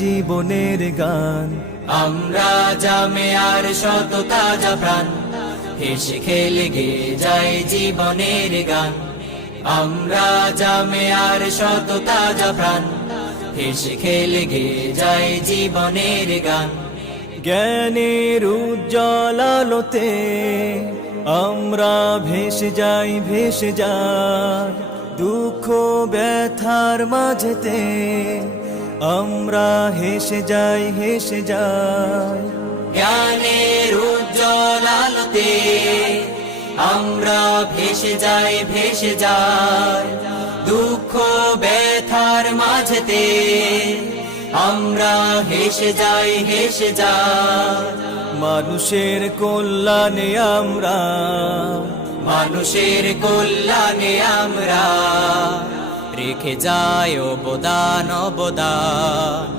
জীবনের গান। আমরা জামিয়ার শত তাজা প্রাণ, হেসে খেলে গেয়ে যায় জীবনের গান। আমরা জামিয়ার শত তাজা প্রাণ, হেসে খেলে গেয়ে যায় জীবনের গান। জ্ঞানের উজ্জ্বল আলোতে আমরা ভেসে যাই ভেসে যাই, দুঃখ ব্যথার মাঝেতে আমরা হেসে যাই হেসে যাই। জ্ঞানের উজ্জ্বল আলোতে আমরা ভেসে যাই ভেসে যাই, দুঃখ ব্যথার মাঝেতে আমরা হেসে যাই হেসে যাই। মানুষের কল্যাণে আমরা, মানুষের কল্যাণে আমরা রেখে যাই অবদান অবদান।